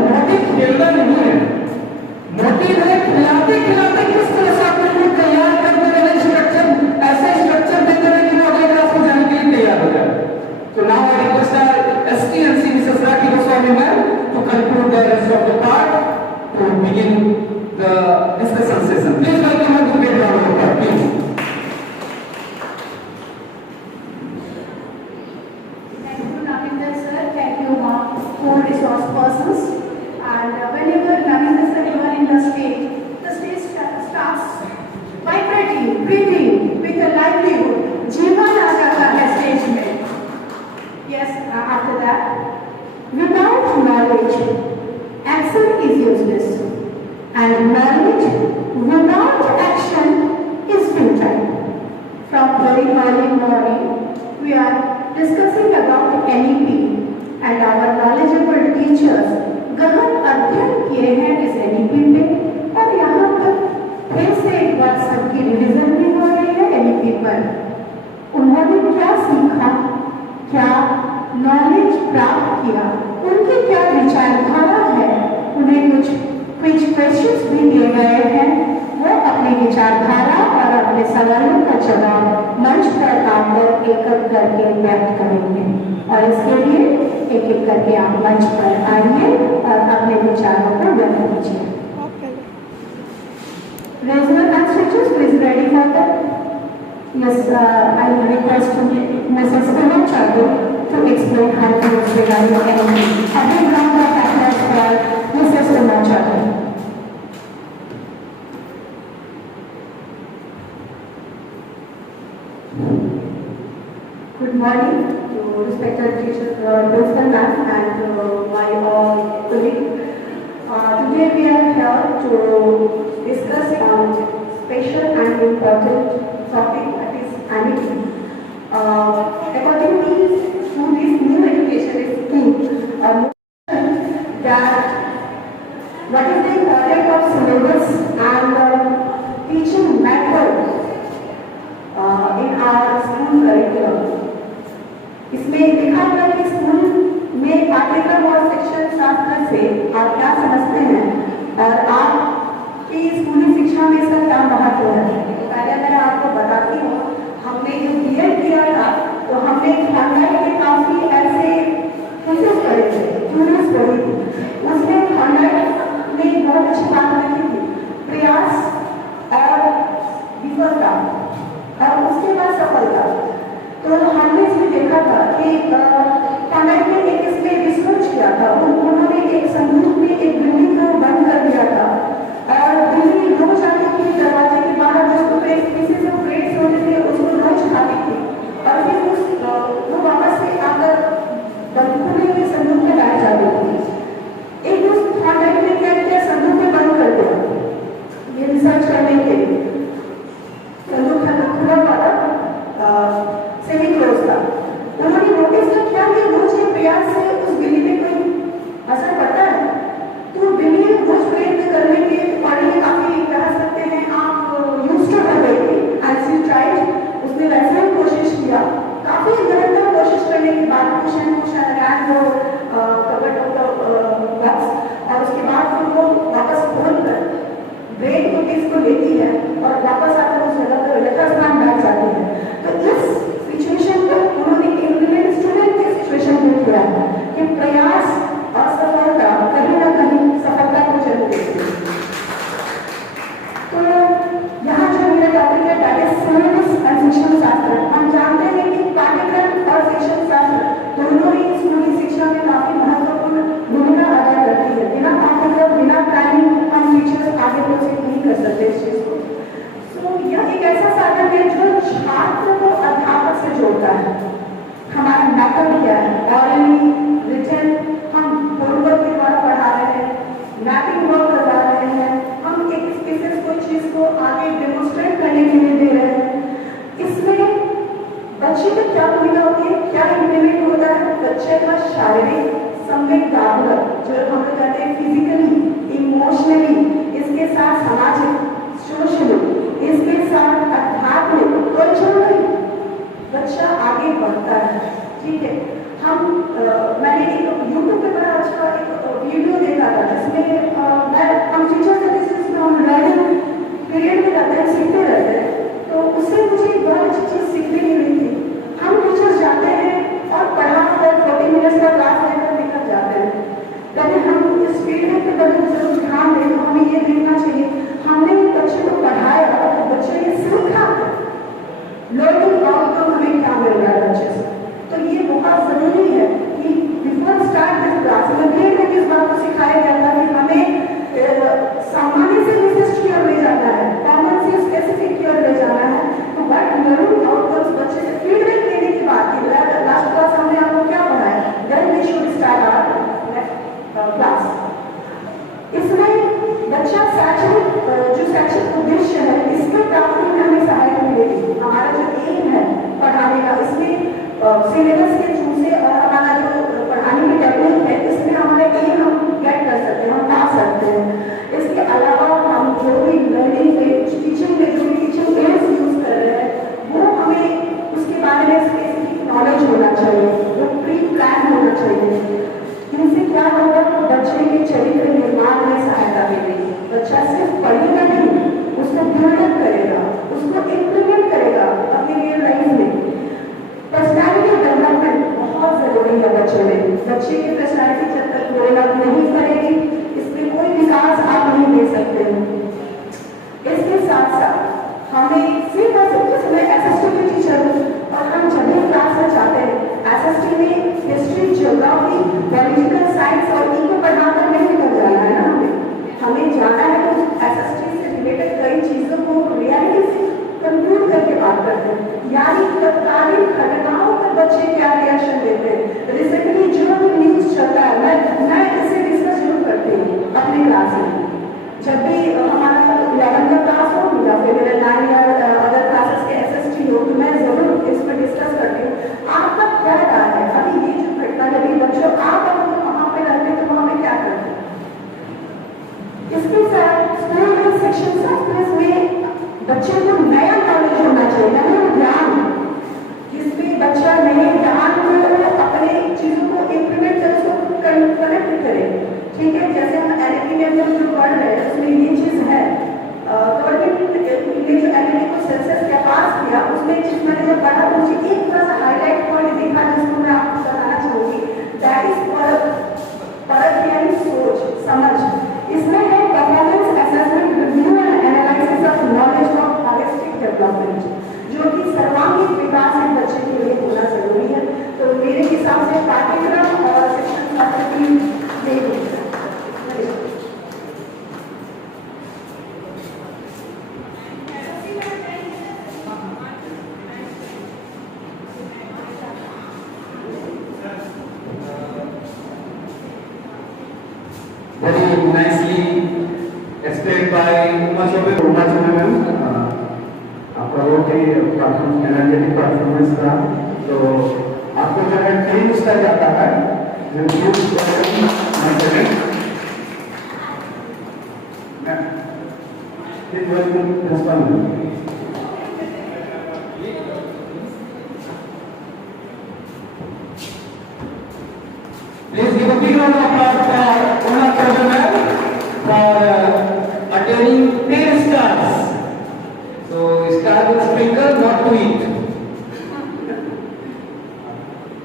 मोटिव खेलना नहीं है, मोटिव है खिलाते खिलाते किस तरह से अपने को तैयार करते रहे, स्ट्रक्चर ऐसे स्ट्रक्चर देते रहे कि वो अगले क्लास में जाने के लिए तैयार हो जाए। So now I request our STNC Mrs. Rakhi Goswami ma'am to conclude the rest of the part to begin the discussion session. Please welcome her to the round of applause, please. Thank you, Navinder sir. Thank you, all resource persons. And whenever Navinder sir you are in the stage starts vibrating, breathing with a livelihood. जीवन आ जाता है stage में. Yes, after that, without knowledge, action is useless, and knowledge without action is futile. From very early morning, we are discussing about NEP, and our knowledgeable teachers गहन अध्ययन किए हैं इस NEP पे, और यहाँ पर फिर से एक बार सबकी रिविजन भी हो रही है NEP पर. उन्होंने क्या सीखा, क्या नॉलेज प्राप्त किया, उनकी क्या विचारधारा है, उन्हें कुछ क्वेश्चंस भी दिए गए हैं। वो अपनी विचारधारा और अपने सवालों का जवाब मंच पर आकर एक एक करके व्यक्त करेंगे, और इसके लिए एक एक करके आप मंच पर आइए और अपने विचारों को व्यक्त कीजिए। Regional answers, please ready for that. Yes, I request Mrs. Uma Chadu to explain how to use regarding NEP. A big round of applause for Mrs. Uma Chadu. Good morning to respected teachers, principal ma'am, and my colleague. Today we are here to discuss on special and important topic, that is NEP. According to this new education scheme, that what is the importance of syllabus and teaching method in our school curriculum. इसमें लिखा हुआ है कि school में पाठ्यक्रम और शिक्षण शास्त्र से आप क्या समझते हैं और आपकी स्कूली शिक्षा में इसका क्या महत्व है। पहले मैं आपको बताती हूँ, हमने जो बीएड किया था तो हमने खंडन के काफी ऐसे केसेस करे थे, स्टूडेंट्स पढ़ी थी, उसमें खंडन था, उन्होंने एक संदूक में एक बिल्ली को बंद कर दिया था और बिल्ली रोज आती थी दरवाजे के बाहर, जिसको पीसेस ऑफ ब्रेड्स होते थे उसको रोज खाती थी और फिर वो वापस से आकर खुले हुए संदूक में डाल जाती थी। एक उस थॉट ने क्या किया, संदूक में बंद कर दिया। ये रिसर्च करने के लिए संदूक खुला हुआ था, सेमी क्लोज था। उन्होंने नोटिस किया कि रोज के प्रयास से उस बिल्ली में कोई असर पड़ता है, तो बिल्ली रोज प्रयत्न करने के और ये काफी कह सकते हैं आप यूज्ड टू हो गई थी एंड शी ट्राइड। उसने वैसे ही कोशिश किया, काफी निरंतर कोशिश करने के बाद कुछ रैन वो कवर्ड बॉक्स और उसके बाद फिर वो वापस खोल कर ब्रेड कुकीज को लेती है और वापस आकर उस जगह पर यथास्थान बैठ जाती है। तो इस सिचुएशन को उन्होंने इम्प्लीमेंट स्टूडेंट के सिचुएशन में किया है कि प्रयास और सफलता कहीं ना कहीं सफलता को जन्म देती है। तो यहाँ जो मेरा टॉपिक है दैट इज सिलेबस एंड शिक्षण शास्त्र। हम जानते हैं कि पाठ्यक्रम और शिक्षण शास्त्र दोनों ही स्कूली शिक्षा में काफी महत्वपूर्ण भूमिका अदा करती है। बिना पाठ्यक्रम, बिना प्लानिंग हम टीचर्स आगे प्रोसीड नहीं कर सकते इस चीज को। तो यह एक ऐसा साधन है जो छात्र को अध्यापक से जोड़ता है। हमारा मेथड क्या है, ऑरली, रिटन, हम होमवर्क के द्वारा पढ़ा रहे हैं, मैपिंग वर्क करवा रहे हैं, हम एक स्पेसिस कोई चीज को आगे डेमोन्स्ट्रेट करने के लिए दे रहे हैं। इसमें बच्चे की क्या भूमिका होती है, क्या इम्प्लीमेंट होता है, बच्चे का शारीरिक, संवेदनात्मक, जो हम लोग कहते हैं फिजिकली, इमोशनली, इसके साथ सामाजिक, सोशली, इसके साथ आध्यात्मिक, कल्चरली बच्चा आगे बढ़ता है। ठीक है, मैंने एक यूट्यूब पे बड़ा अच्छा एक वीडियो देखा था जिसमें हम टीचर सर्विसेज में हम लर्निंग पीरियड में रहते हैं, सीखते रहते हैं, तो उससे मुझे एक बहुत अच्छी चीज़ सीखने मिली थी। हम टीचर्स जाते हैं और पढ़ा कर 40 मिनट्स का क्लास लेकर निकल जाते हैं, लेकिन हम इस फीडबैक पे बड़े जरूर ध्यान दें। तो हमें ये देखना चाहिए हमने बच्चे को पढ़ाया तो बच्चे ने सीखा, लर्निंग आउटकम हमें क्या मिल रहा है बच्चे से। तो ये बहुत जरूरी है कि बिफोर स्टार्ट दिस क्लास में ग्रेड में इस बात को सिखाया जाता है कि हमें सामान्य से विशिष्ट की ओर ले जाना है, कॉमन से स्पेसिफिक की ओर ले जाना है। तो बट लर्निंग आउटकम्स बच्चे से फीडबैक देने के बाद कि लास्ट क्लास हमने आपको क्या पढ़ाया, then we should start our class. इसमें बच्चा शैक्षिक उद्देश्य है, इसके प्राप्ति में हमें सहायता मिलेगी। हमारा जो एम है पढ़ाने का, इसमें सिलेबस के थ्रू से और हमारा जो पढ़ाने की टेक्निक है, इसमें हमारे एम हम गेट कर सकते हैं, हम पा सकते हैं। इसके अलावा हम जो भी लर्निंग में, टीचिंग में जो भी टीचिंग एड्स यूज कर रहे हैं, वो हमें उसके बारे में स्पेसिफिक नॉलेज होना चाहिए, वो प्री प्लान होना चाहिए। इनसे क्या होगा, बच्चे के चरित्र निर्माण में सहायता मिलेगी। बच्चा सिर्फ पढ़ेगा नहीं, उसको बिल्डअप करेगा, उसको इम्प्लीमेंट करेगा अपनी रियल लाइफ में। पर्सनैलिटी डेवलपमेंट बहुत जरूरी है बच्चे में। बच्चे की पर्सनैलिटी जब तक डेवलप नहीं करेगी, इसमें कोई विकास आप नहीं दे सकते। इसके साथ साथ हमें फिर मैं एसएसटी की टीचर हूँ और हम जब भी क्लास में जाते हैं, एसएसटी में हिस्ट्री, ज्योग्राफी, पॉलिटिकल साइंस और इनको पढ़ाकर नहीं निकल जाना है ना, हमें जाना है तो एसएसटी से रिलेटेड कई चीज़ों को रियलिटी से कंक्लूड करके बात करते हैं, यानी तत्कालीन घटनाओं पर बच्चे क्या रिएक्शन देते हैं। रिसेंटली जो भी न्यूज चलता है, मैं इसे डिस्कस जरूर करती हूँ अपनी क्लास में। जब भी हमारा 11th का क्लास हो या फिर मेरा 9 या अदर क्लासेस के एसएसटी हो, तो मैं जरूर इस पर डिस्कस करती हूँ। आपका क्या राय है, अभी ये जो घटना लगी बच्चों, आप अगर वहाँ पे रहते तो वहाँ पे क्या करते? इसके साथ स्कूल में शिक्षण शास्त्र में बच्चे को नया नॉलेज होना चाहिए, नया ज्ञान, जिसमें बच्चा नए ज्ञान को अपने चीजों को इम्प्लीमेंट करे, उसको कनेक्ट करे। ठीक है, जैसे हम एलएपी में जो पढ़ रहे हैं उसमें ये चीज है, गवर्नमेंट ने जो एलएपी को very nicely explained by Uma Chobe ma'am. आपका बहुत ही एनर्जेटिक परफॉर्मेंस था, तो आपको जो है ट्रेन स्टाइल जाता है Please give a big round of applause for Una Chobe ma'am for attaining 10 stars. So star will sprinkle, not to eat.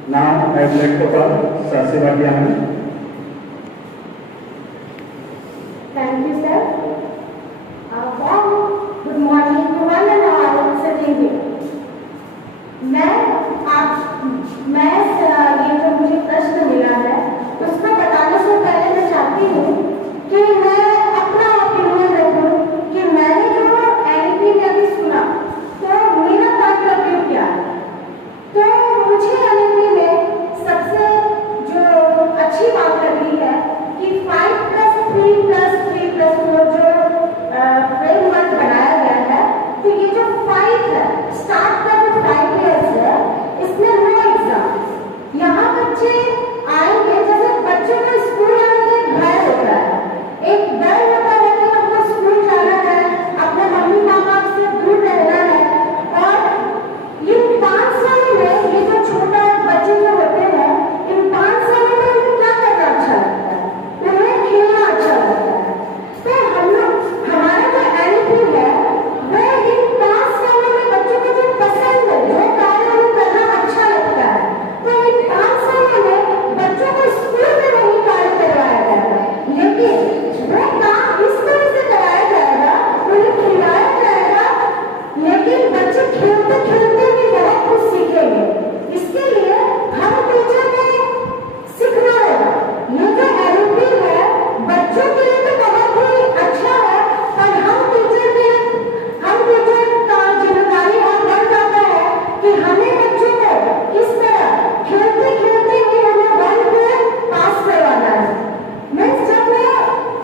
Now I would like to call Sasi Bhatia ma'am. Thank you, sir. Good morning to one and all sitting here. ये जो मुझे प्रश्न मिला है उसको बताने से पहले मैं चाहती हूँ कि मैं अपना ओपिनियन रखूँ कि मैंने जो एनईपी में अभी सुना तो मेरा पॉइंट ऑफ व्यू क्या है। तो मुझे एनईपी में सबसे जो अच्छी बात लगी है कि 5+3+3+4 जो फ्रेमवर्क बनाया गया है, तो ये जो 5 है, स्टार्ट का जो 5 इयर्स है, इसमें नो एग्जाम। यहाँ बच्चे आएंगे, जैसे बच्चों को स्कूल आने का एक भय होता है, एक डर होता है कि हमको स्कूल जाना है, अपने मम्मी पापा से दूर रहना है। और इन 5 सालों में ये जो छोटा बच्चे जो होते हैं, इन 5 सालों में उन्हें क्या करना अच्छा लगता है, उन्हें खेलना अच्छा लगता है। तो हम लोग हमारा जो एनईपी है वह इन 5 सालों में बच्चों को जो पसंद है, जो कार्य उन्हें करना अच्छा लगता है, तो इन 5 सालों में बच्चों को स्कूल में वही कार्य करवाया जाएगा, लेकिन वो काम इस तरह से कराया जाएगा, उन्हें खिलाया जाएगा, लेकिन बच्चे खेलते खेलते भी बहुत कुछ सीखेंगे। इसके लिए हम टीचर को सीखना होगा। ये जो एनईपी है बच्चों के लिए तो बहुत ही अच्छा है, पर हम टीचर का जिम्मेदारी और बढ़ जाता है कि हमें बच्चों को किस तरह खेलते खेलते ही उन्हें वन पे पास करवाना है। मैं जब मैं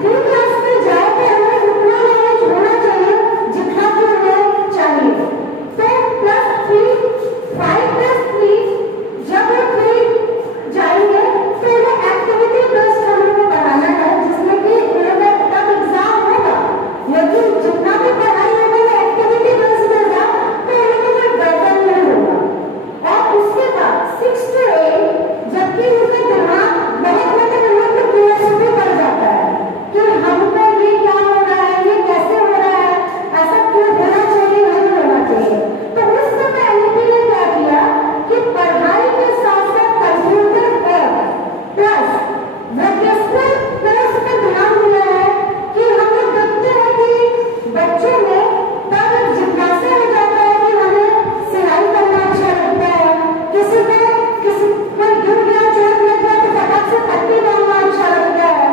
3 क्लास में जाए तो हमें उतना नॉलेज होना चाहिए जितना कि उन्हें चाहिए। तो +3 5+3 जब वो 3 जाएंगे तो उन्हें एक्टिविटी बेस्ड हम लोग को बनाना है, जिसमें कि उन्हें तब एग्जाम होगा, लेकिन जितना भी पढ़ाई होगा वो एक्टिविटी बेस्ड होगा, तो उन्हें कोई बर्डन नहीं होगा। और उसके बाद 6 to 8 जबकि उनका दिमाग बहुत मतलब क्यूरियोसिटी बढ़ जाता है कि हमको ये क्या हो रहा है, ये कैसे हो रहा है, ऐसा क्यों होना चाहिए, नहीं होना चाहिए। तो उस समय एनईपी ने क्या किया कि पढ़ाई के साथ साथ कंप्यूटर प्लस वोकेशनल कोर्स पर ध्यान दिया है कि हम लोग देखते हैं कि बच्चों में तब एक जिज्ञासा हो जाता है कि हमें सिलाई करना अच्छा लगता है, किसी को गिर गया चोट लग गया तो फटाक से पट्टी बांधना अच्छा लगता है,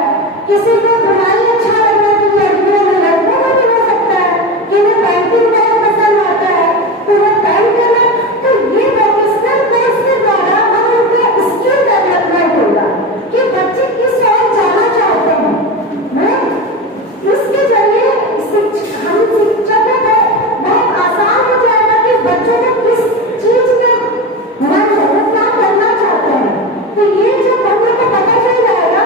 किसी को बुनाई अच्छा लगता है, तो लड़कियों में लड़कों को भी हो सकता है कि उन्हें पेंटिंग करना पसंद आता है, तो उन्हें पेंट करना। तो ये वोकेशनल कोर्स के द्वारा हम उनके स्किल डेवलपमेंट होगा कि बच्चे किस ओर जाना चाहते हैं। इसके जरिए हम शिक्षकों को बहुत आसान हो जाएगा कि बच्चों को किस चीज में मन है, वो क्या करना चाहते हैं। तो ये जब बच्चों को पता चल जाएगा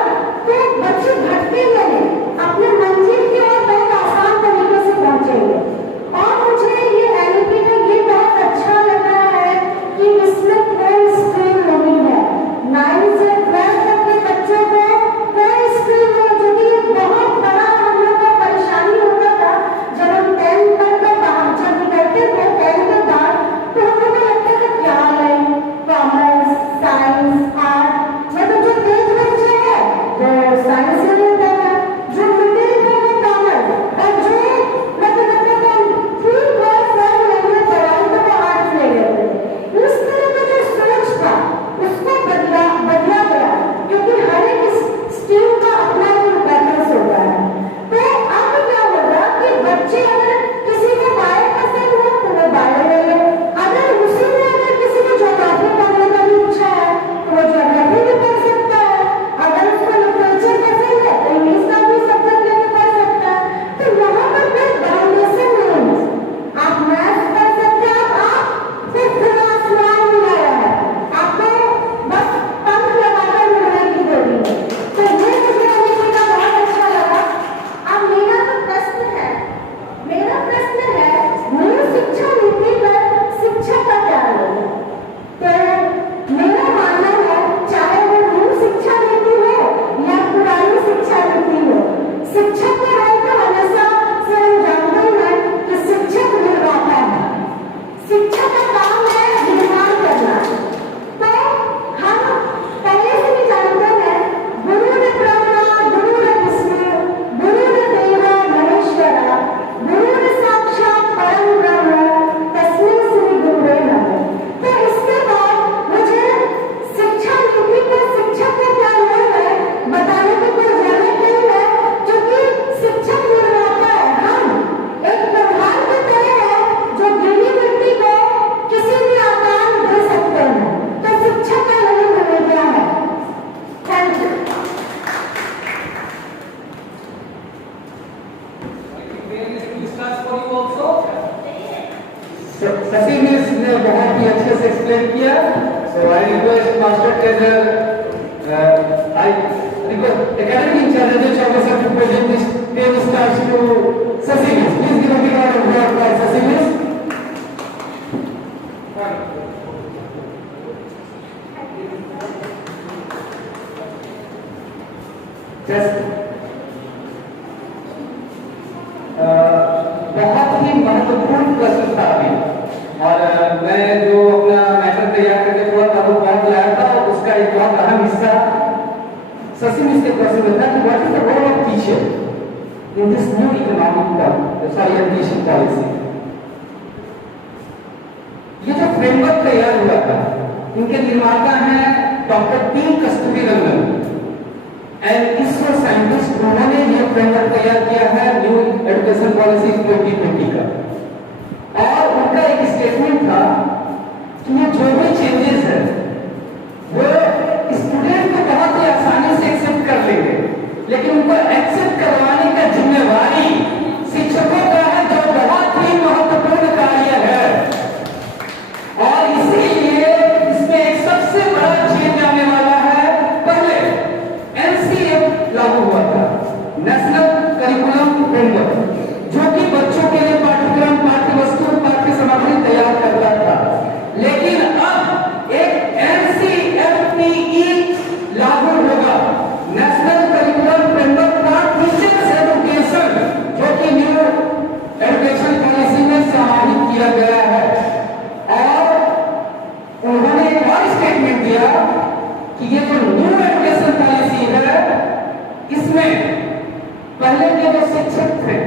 तो बच्चे भटकेंगे नहीं, अपने मंजिल की ओर बहुत आसान तरीके से पहुंचेंगे। और मुझे ये एनईपी में ये बहुत अच्छा लग रहा है कि इसमें कोई स्ट्रीम नहीं है, 9 से 12 तक के बच्चों को कोई स्ट्रीम नहीं, जो कि बहुत बड़ा हम लोग को परेशानी होता था जब हम 10 तक के बाद जब निकलते थे 10 के बाद, तो हम लोग को लगता था क्या है, कॉमर्स, साइंस, आर्ट, मतलब जो तेज बच्चे हैं वो साइंस से लेता है, जो मिडिल है वो कॉमर्स, और जो मतलब 3 4 5 लैंग्वेज पढ़ाई तो वो आर्ट्स ले लेते हैं। इस तरह का जो सोच था उसको बदला गया, क्योंकि हर एक स्ट्रीम का अपना एक इम्पोर्टेंस होता है। तो अब क्या होगा कि बच्चे अगर किसी को बायो पसंद हो तो वो बायो ले ले, अगर उसी में अगर किसी को ज्योग्राफी पढ़ने का भी इच्छा है तो वो ज्योग्राफी भी पढ़ सकता है, अगर उसको लिटरेचर पसंद है एक्सप्लेन किया। So I request master trainer I request academic incharge Ajay Chaubey sir to present this 10 stars to Sasimis. Please give a big round of applause for Sasimis. बहुत ही महत्वपूर्ण प्रश्न था अभी, और मैं जो अपना मैटर तैयार करके थोड़ा सा बहुत लाया था, और उसका एक बहुत अहम हिस्सा Sasimis के क्वेश्चन में था कि what is the role of teacher in this new economic education policy. ये जो फ्रेमवर्क तैयार हुआ था, इनके निर्माता हैं doctor T Kasturirangan and ISRO scientist. उन्होंने ये फ्रेमवर्क तैयार किया है न्यू एजुकेशन पॉलिसी 2020 का, और उनका एक स्टेटमेंट था कि ये जो भी चेंजेस है वो स्टूडेंट को बहुत ही आसानी से एक्सेप्ट कर लेंगे, लेकिन उनको एक्सेप्ट करवाने का जिम्मेवारी शिक्षकों का है, जो बहुत ही महत्वपूर्ण कार्य है। और इसीलिए इसमें एक सबसे बड़ा चेंज आने वाला है। पहले एनसीएफ लागू हुआ था, नेशनल करिकुलम फ्रेमवर्क, जो कि बच्चों के लिए पाठ्यक्रम, पाठ्य वस्तु, पाठ्य सामग्री तैयार करता था। लेकिन अब एक एनसीएफटीई लागू होगा, national curriculum framework for teachers education, जो कि न्यू एजुकेशन पॉलिसी में समाहित किया गया है। और उन्होंने एक और स्टेटमेंट दिया कि ये जो न्यू एजुकेशन पॉलिसी है, इसमें पहले के जो शिक्षक थे,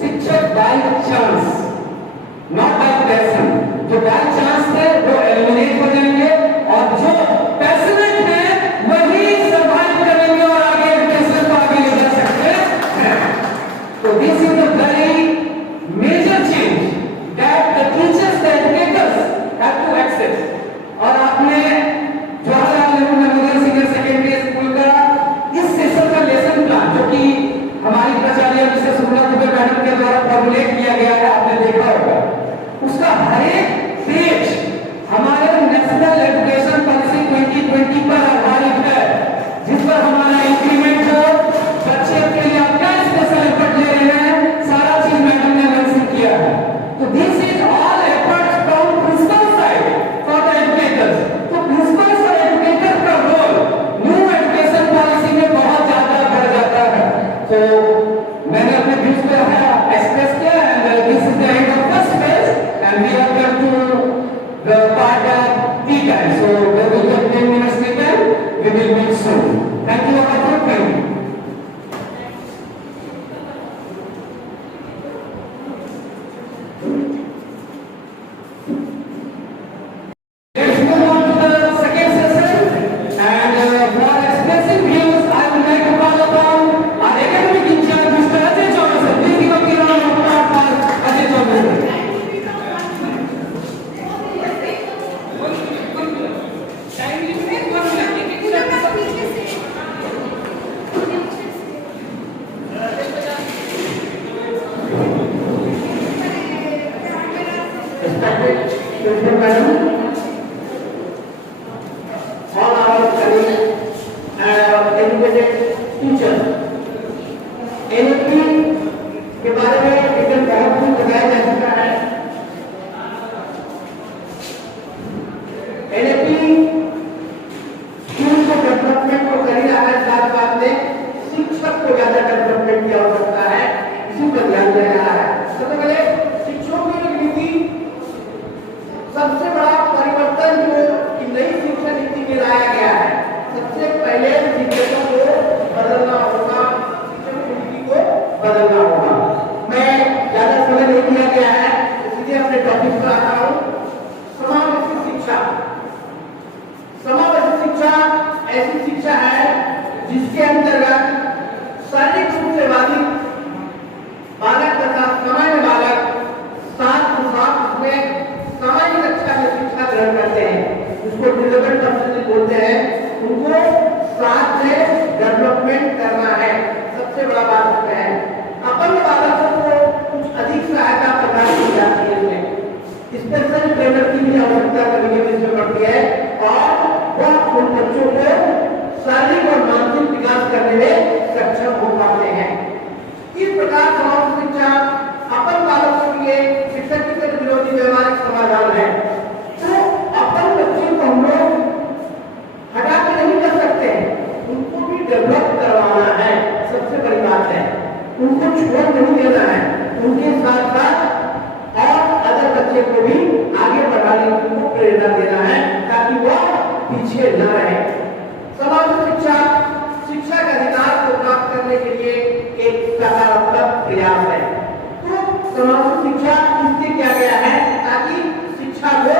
शिक्षक by chance not bye passion, जो बाय चांस थे वो एलिमिनेट हो जाएंगे, और जो पैशनेट हैं वही सर्वाइव करेंगे और आगे एजुकेशन को आगे ले जा सकते हैं। तो this is the very major change that the teachers, the educators have to accept. और आपने Jawaharlal Nehru memorial senior secondary school का इस सेशन का लेसन प्लान, जो कि हमारी प्राचार्य मिसेस सुमना दुबे मैडम के द्वारा फॉर्मुलेट किया गया है, आपने देखा होगा, उसका हर एक पेज हमारे नेशनल एजुकेशन पॉलिसी 2020 पर आधारित है, जिस पर हमारा इंक्रीमेंट हो, बच्चे के लिए क्या स्पेशल एफर्ट ले रहे हैं, सारा चीज मैडम ने मेंशन किया है। तो this is all efforts from principal side for the educators. तो प्रिंसिपल्स और एजुकेटर का रोल न्यू एजुकेशन पॉलिसी में बहुत ज्यादा बढ़ जाता है। तो मैंने अपने व्यूज पे एक्सप्रेस किया, and this is the end of first phase, and we have come to the part of tea time. So there will be 10 minutes tea time. We will meet soon. Thank you all for coming. Let's move on to the second session, and for expressing views, I would like to call upon our academic in-charge, Mr. Ajay Chaudhary sir. Please give a big round of applause for Ajay Chaudhary sir. Respected madam, all our colleagues and our educated teachers, NAP के बारे में vision बहुत कुछ बताया जा चुका है। NAP school को डेवलपमेंट को कर ही रहा है, साथ साथ में शिक्षक को ज्यादा डेवलपमेंट की आवश्यकता है, इसी पर ध्यान दे रहा है। सबसे पहले शिक्षकों की नीति, सबसे बड़ा परिवर्तन जो कि नई शिक्षा नीति में लाया गया है, सबसे पहले शिक्षकों को बदलना होगा, शिक्षण नीति को बदलना होगा। मैं ज्यादा समय नहीं दिया गया है, इसलिए अपने टॉपिक पर आता हूँ। समावेशी शिक्षा। समावेशी शिक्षा ऐसी शिक्षा है जिसके अंतर्गत शारीरिक रूप से बाधित बालक तथा सामान्य बालक साथ उसमें सामाजिक कक्षा में शिक्षा ग्रहण करते हैं, उसको डेवलपमेंट पर्सन बोलते हैं। उनको साथ में डेवलपमेंट करना है, सबसे बड़ा बात है। अपने बालकों को कुछ अधिक सहायता प्रदान की जाती है, इसमें स्पेशल ट्रेनर की से बढ़ती है और वह उन बच्चों को शारीरिक और मानसिक विकास करने में सक्षम हो पाते हैं। इस प्रकार समाज शिक्षा अपन बालकों के लिए शिक्षक की तरफ विरोधी व्यवहारिक समाधान है। तो अपन बच्चे को हम लोग हटा के नहीं कर सकते, उनको भी डेवलप करवाना है, सबसे बड़ी बात है। उनको छोड़ नहीं देना है, उनके साथ साथ और अदर बच्चे को भी आगे बढ़ाने की प्रेरणा देना है ताकि वह पीछे न रहे। समाज शिक्षा शिक्षा के अधिकार को प्राप्त करने के लिए एक सकारात्मक प्रयास है। तो समाज शिक्षा इससे किया गया है ताकि शिक्षा को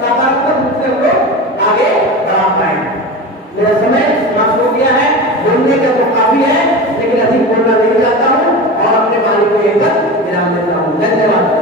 सकारात्मक रूप से हम लोग आगे बढ़ा पाए। मेरा समय समाप्त हो गया है, बोलने का तो काफी है लेकिन अधिक बोलना नहीं चाहता हूँ और अपने वाणी को लेकर विराम देता हूँ। धन्यवाद।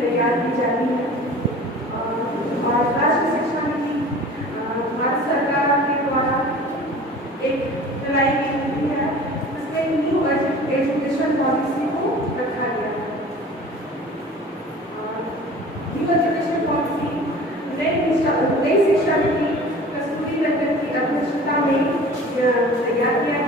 तैयार की जाती है और राष्ट्रीय शिक्षा नीति भारत सरकार के द्वारा एक लाई गई नीति है। इसमें न्यू एजुकेशन पॉलिसी को रखा गया है। न्यू एजुकेशन पॉलिसी नई शिक्षा नीति कस्तूरी रंगन की अध्यक्षता में तैयार किया